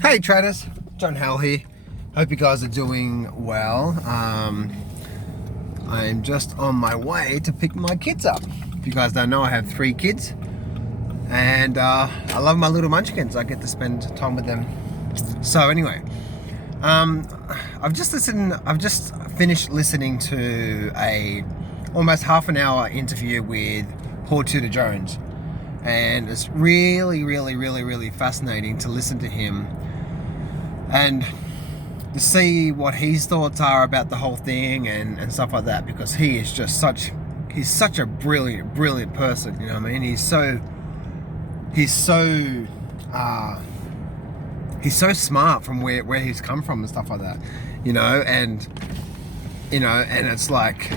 Hey traders, John Howell here. Hope you guys are doing well. I'm just on my way to pick my kids up. If you guys don't know, I have 3 kids, and I love my little munchkins. I get to spend time with them. So anyway, I've just finished listening to a almost half an hour interview with Dow Jones, and it's really fascinating to listen to him and to see what his thoughts are about the whole thing and stuff like that, because he is just he's such a brilliant person, you know what I mean? He's so smart from where he's come from and stuff like that, you know, and it's like,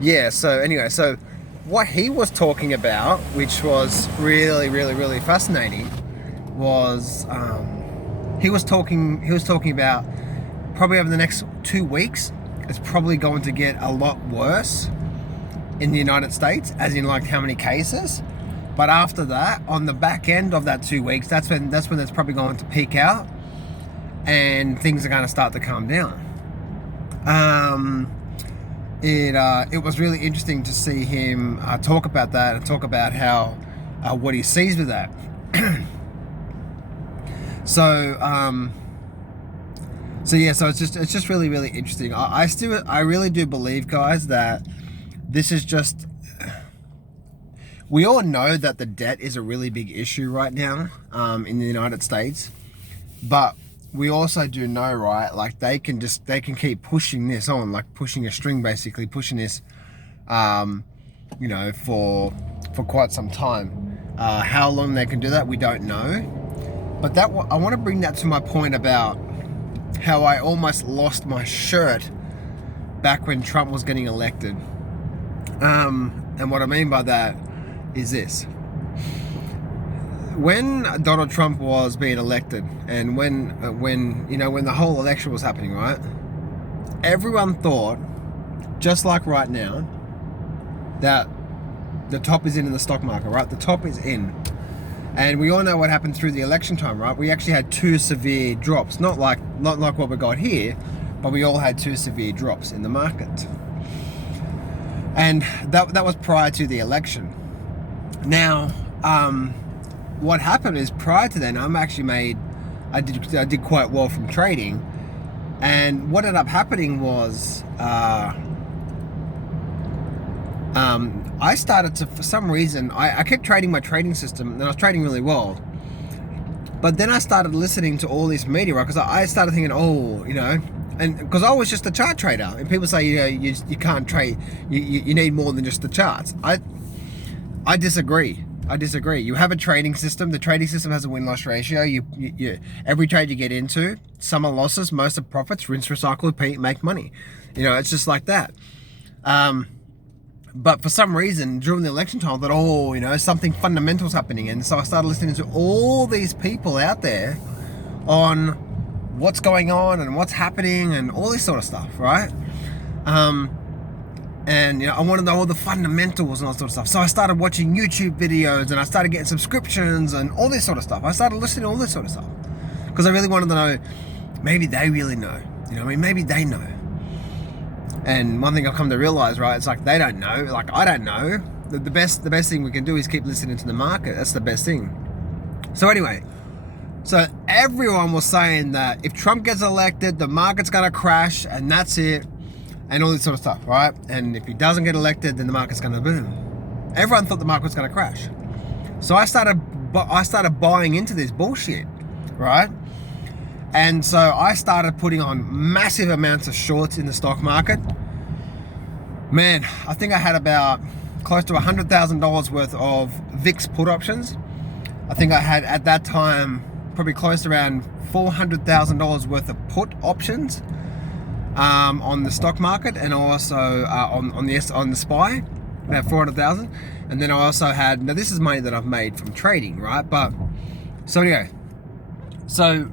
yeah, so anyway, so what he was talking about, which was really fascinating, was he was talking about probably over the next 2 weeks, it's probably going to get a lot worse in the United States, as in like how many cases. But after that, on the back end of that 2 weeks, that's when it's probably going to peak out and things are going to start to calm down. It was really interesting to see him talk about that and talk about how what he sees with that. So yeah, so it's just really interesting. I really do believe, guys, that this is just, we all know that the debt is a really big issue right now in the United States, but we also do know, right, like they can keep pushing this on, like pushing a string, basically pushing this you know, for quite some time. How long they can do that, we don't know. But I want to bring that to my point about how I almost lost my shirt back when Trump was getting elected. And what I mean by that is this: when Donald Trump was being elected, and when the whole election was happening, right? Everyone thought, just like right now, that the top is in the stock market, right? The top is in. And we all know what happened through the election time, right? We actually had 2 severe drops, not like what we got here, but we all had 2 severe drops in the market. And that was prior to the election. Now, what happened is, prior to then, I did quite well from trading, and what ended up happening was I started to, for some reason, I kept trading my trading system, and I was trading really well. But then I started listening to all this media, right? Because I started thinking, oh, you know, and because I was just a chart trader, and people say, you know, you can't trade, you need more than just the charts. I disagree. You have a trading system. The trading system has a win-loss ratio. You every trade you get into, some are losses, most are profits. Rinse, recycle, repeat, make money. You know, it's just like that. But for some reason, during the election time, I thought, oh, you know, something fundamental's happening. And so I started listening to all these people out there on what's going on and what's happening and all this sort of stuff, right? And, you know, I want to know all the fundamentals and all that sort of stuff. So I started watching YouTube videos, and I started getting subscriptions and all this sort of stuff. I started listening to all this sort of stuff because I really wanted to know, maybe they really know. You know what I mean? Maybe they know. And one thing I've come to realize, right, it's like they don't know, like I don't know. The best thing we can do is keep listening to the market. That's the best thing. So anyway, so everyone was saying that if Trump gets elected, the market's gonna crash, and that's it, and all this sort of stuff, right? And if he doesn't get elected, then the market's gonna boom. Everyone thought the market was gonna crash. So I started buying into this bullshit, right? And so I started putting on massive amounts of shorts in the stock market. Man, I think I had about close to $100,000 worth of VIX put options. I think I had at that time probably close to around $400,000 worth of put options on the stock market, and also on the SPY, about 400,000. And then I also had, now this is money that I've made from trading, right? But so anyway, so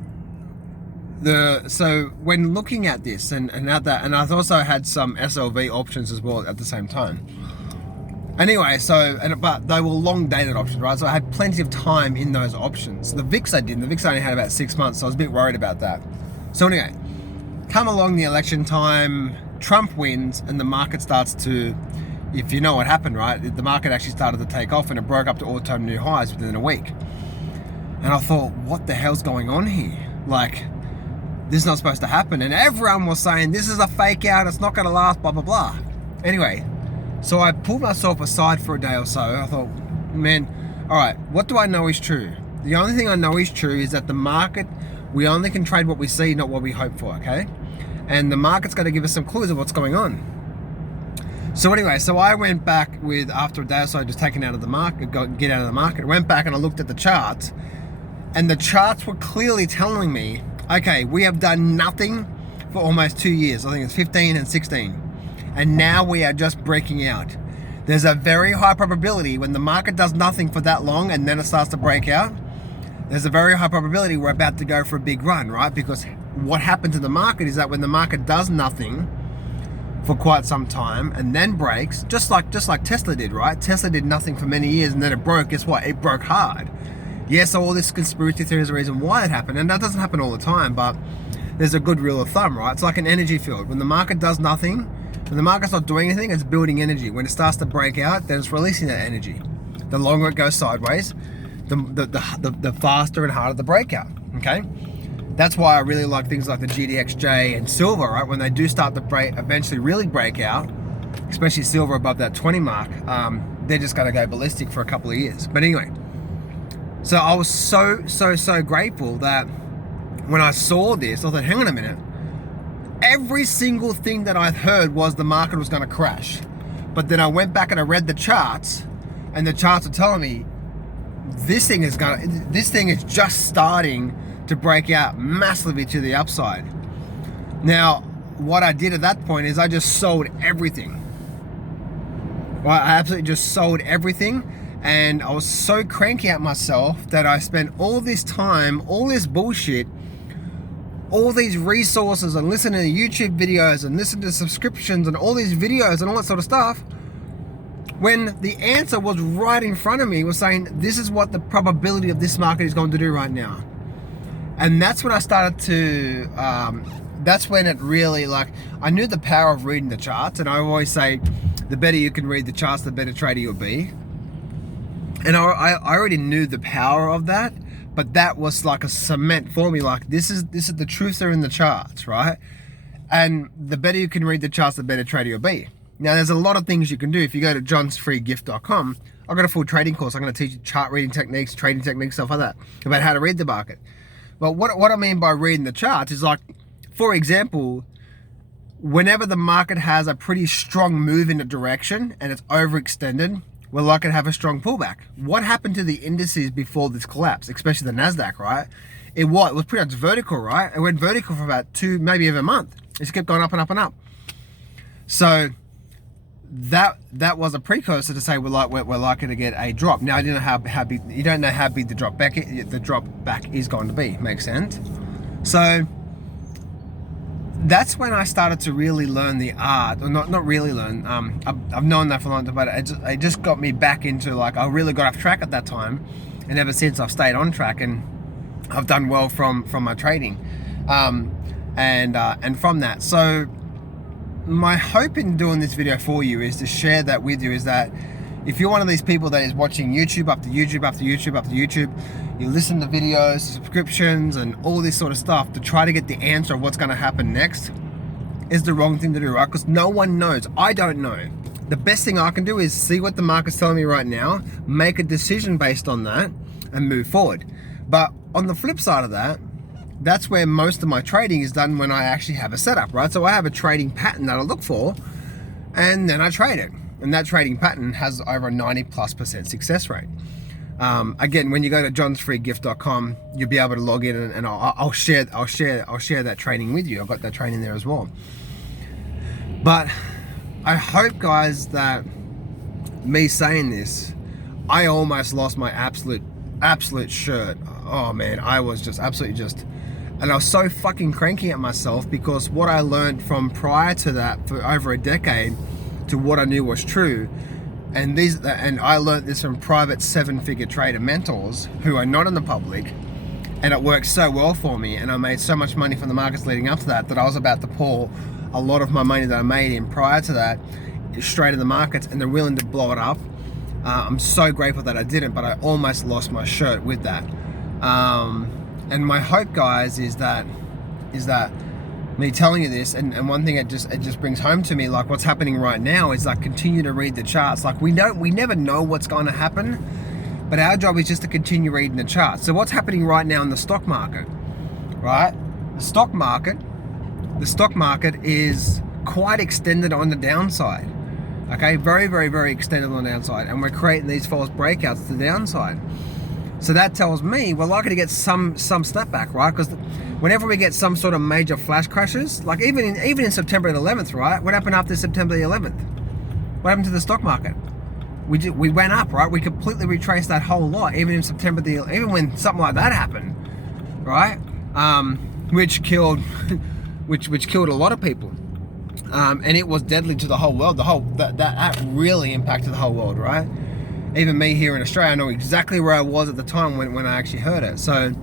when looking at this and I've also had some SLV options as well at the same time. Anyway, but they were long dated options, right? So I had plenty of time in those options. The VIX I didn't. The VIX only had about 6 months, so I was a bit worried about that. So anyway, come along the election time, Trump wins, and the market starts to, if you know what happened, right? The market actually started to take off and it broke up to all-time new highs within a week. And I thought, what the hell's going on here? Like, this is not supposed to happen. And everyone was saying, this is a fake out, it's not going to last, blah, blah, blah. Anyway, so I pulled myself aside for a day or so. I thought, man, all right, what do I know is true? The only thing I know is true is that the market, we only can trade what we see, not what we hope for, okay? And the market's going to give us some clues of what's going on. So anyway, so I went back with, after a day or so, just taken out of the market, get out of the market, went back and I looked at the charts, and the charts were clearly telling me, okay, we have done nothing for almost 2 years. I think it's 15 and 16. And now we are just breaking out. There's a very high probability when the market does nothing for that long and then it starts to break out, there's a very high probability we're about to go for a big run, right? Because what happened to the market is that when the market does nothing for quite some time and then breaks, just like Tesla did, right? Tesla did nothing for many years and then it broke. Guess what? It broke hard. Yes, so all this conspiracy theory is the reason why it happened, and that doesn't happen all the time, but there's a good rule of thumb, right? It's like an energy field. When the market does nothing, when the market's not doing anything, it's building energy. When it starts to break out, then it's releasing that energy. The longer it goes sideways, the faster and harder the breakout, okay? That's why I really like things like the GDXJ and silver, right? When they do start to eventually really break out, especially silver above that 20 mark, they're just gonna go ballistic for a couple of years. But anyway, so I was so grateful that when I saw this, I thought, hang on a minute. Every single thing that I'd heard was the market was going to crash. But then I went back and I read the charts, and the charts are telling me this thing is just starting to break out massively to the upside. Now, what I did at that point is I just sold everything. Well, I absolutely just sold everything. And I was so cranky at myself that I spent all this time, all this bullshit, all these resources and listening to YouTube videos and listening to subscriptions and all these videos and all that sort of stuff, when the answer was right in front of me, was saying, this is what the probability of this market is going to do right now. And that's when I started to, that's when it really, like, I knew the power of reading the charts. And I always say, the better you can read the charts, the better trader you'll be. And I already knew the power of that, but that was like a cement for me. Like, this is the truths are in the charts, right? And the better you can read the charts, the better trader you'll be. Now, there's a lot of things you can do. If you go to johnsfreegift.com, I've got a full trading course. I'm going to teach you chart reading techniques, trading techniques, stuff like that, about how to read the market. But what I mean by reading the charts is, like, for example, whenever the market has a pretty strong move in a direction and it's overextended, we're likely to have a strong pullback. What happened to the indices before this collapse, especially the Nasdaq, right? It was pretty much vertical, right? It went vertical for about 2, maybe even a month. It just kept going up and up and up. So that was a precursor to say we're likely to get a drop. Now, I don't know how big, you don't know how big the drop back is going to be. Makes sense? So that's when I started to really learn the art, or not really learn. I've known that for a long time, but it just got me back into, like, I really got off track at that time, and ever since I've stayed on track, and I've done well from my trading, and from that. So my hope in doing this video for you is to share that with you, is that if you're one of these people that is watching YouTube after YouTube after YouTube after YouTube, you listen to videos, subscriptions, and all this sort of stuff to try to get the answer of what's going to happen next, is the wrong thing to do, right? Because no one knows. I don't know. The best thing I can do is see what the market's telling me right now, make a decision based on that, and move forward. But on the flip side of that, that's where most of my trading is done, when I actually have a setup, right? So I have a trading pattern that I look for, and then I trade it. And that trading pattern has over a 90+% success rate. Again, when you go to johnsfreegift.com, you'll be able to log in, and I'll share that training with you. I've got that training there as well. But I hope, guys, that me saying this, I almost lost my absolute shirt. Oh man, I was just absolutely and I was so fucking cranky at myself, because what I learned from prior to that for over a decade to what I knew was true, and I learned this from private 7-figure trader mentors who are not in the public, and it worked so well for me, and I made so much money from the markets leading up to that I was about to pour a lot of my money that I made in prior to that straight in the markets, and they're willing to blow it up. I'm so grateful that I didn't, but I almost lost my shirt with that. And my hope, guys, is that me telling you this, and one thing it just brings home to me, like what's happening right now is like continue to read the charts. Like we never know what's going to happen, but our job is just to continue reading the charts. So what's happening right now in the stock market, right? The stock market is quite extended on the downside. Okay, very, very, very extended on the downside, and we're creating these false breakouts to the downside. So that tells me we're likely to get some snapback, right? Because whenever we get some sort of major flash crashes, like even in September the 11th, right? What happened after September the 11th? What happened to the stock market? We went up, right? We completely retraced that whole lot, even when something like that happened, right? Which killed a lot of people. And it was deadly to the whole world. That really impacted the whole world, right? Even me here in Australia, I know exactly where I was at the time when I actually heard it. So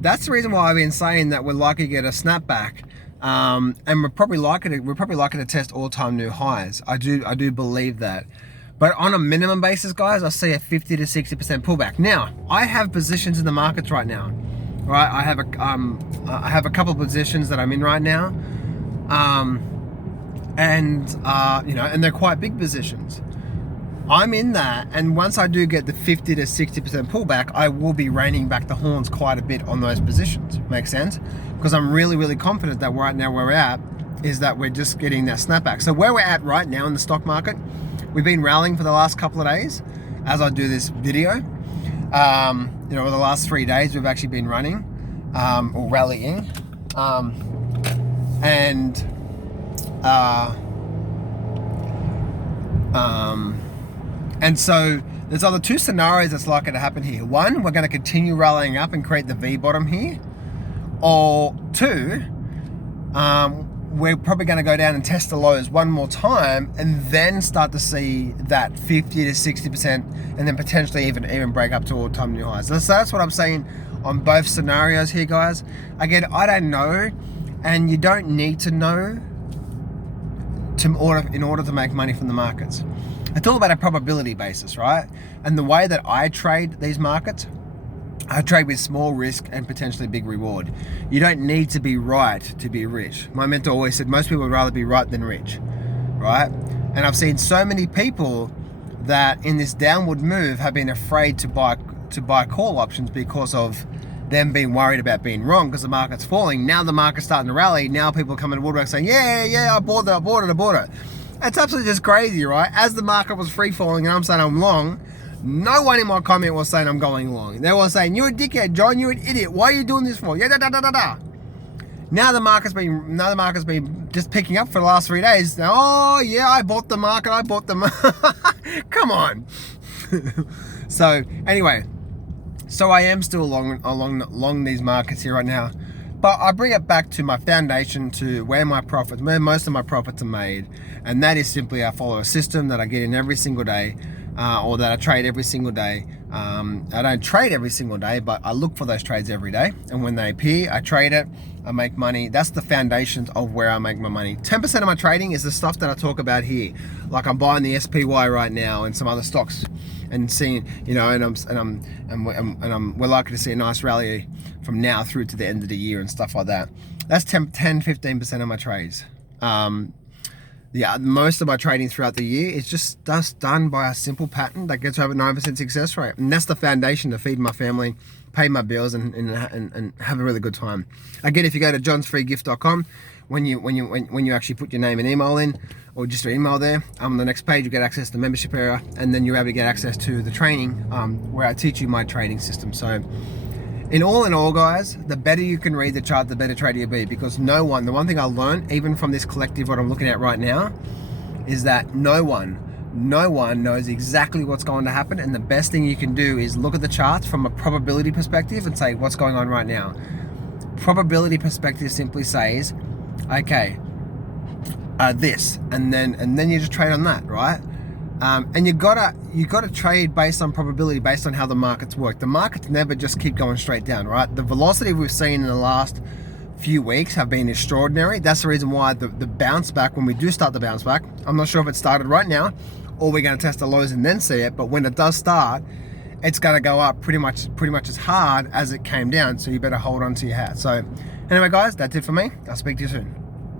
that's the reason why I've been saying that we're likely to get a snapback, and we're probably likely to test all-time new highs. I do believe that. But on a minimum basis, guys, I see a 50 to 60% pullback. Now, I have positions in the markets right now. Right, I have a couple of positions that I'm in right now, and they're quite big positions. I'm in that, and once I do get the 50 to 60% pullback, I will be reining back the horns quite a bit on those positions. Makes sense? Because I'm really, really confident that right now where we're at is that we're just getting that snapback. So where we're at right now in the stock market, we've been rallying for the last couple of days as I do this video. Over the last 3 days, we've actually been running or rallying, and so there's either two scenarios that's likely to happen here. One, we're going to continue rallying up and create the V bottom here, or two, we're probably going to go down and test the lows one more time and then start to see that 50 to 60% and then potentially even break up to all-time new highs. So that's what I'm saying on both scenarios here, guys. Again, I don't know, and you don't need to know in order to make money from the markets. It's all about a probability basis, right? And the way that I trade these markets, I trade with small risk and potentially big reward. You don't need to be right to be rich. My mentor always said most people would rather be right than rich, right? And I've seen so many people that in this downward move have been afraid to buy call options because of them being worried about being wrong because the market's falling. Now the market's starting to rally. Now people come in Woodwork saying, yeah, I bought it. It's absolutely just crazy, right? As the market was free falling and I'm saying I'm long, no one in my comment was saying I'm going long. They were saying, you're a dickhead, John, you're an idiot. Why are you doing this for? Yeah, Now the market's been just picking up for the last 3 days. Now, oh yeah, I bought the market. Come on. So anyway, so I am still along these markets here right now. But I bring it back to my foundation, to where most of my profits are made. And that is simply I follow a system that I get in every single day, or that I trade every single day. I don't trade every single day, but I look for those trades every day. And when they appear, I trade it, I make money. That's the foundations of where I make my money. 10% of my trading is the stuff that I talk about here. Like I'm buying the SPY right now and some other stocks and seeing, we're likely to see a nice rally from now through to the end of the year and stuff like that. That's 15% of my trades. Most of my trading throughout the year is just done by a simple pattern that gets over 9% success rate, and that's the foundation to feed my family, pay my bills, and have a really good time. Again, if you go to johnsfreegift.com, when you actually put your name and email in, or just your email there, on the next page you get access to the membership area, and then you're able to get access to the training where I teach you my trading system. So in all, guys, the better you can read the chart, the better trader you'll be, because the one thing I learned, even from this collective, what I'm looking at right now, is that no one knows exactly what's going to happen, and the best thing you can do is look at the charts from a probability perspective and say, what's going on right now? Probability perspective simply says, okay, this, and then you just trade on that, right? And you gotta trade based on probability, based on how the markets work. The markets never just keep going straight down, right? The velocity we've seen in the last few weeks have been extraordinary. That's the reason why the bounce back, when we do start the bounce back, I'm not sure if it started right now or we're going to test the lows and then see it, but when it does start, it's going to go up pretty much as hard as it came down, so you better hold on to your hat. So anyway guys, that's it for me. I'll speak to you soon.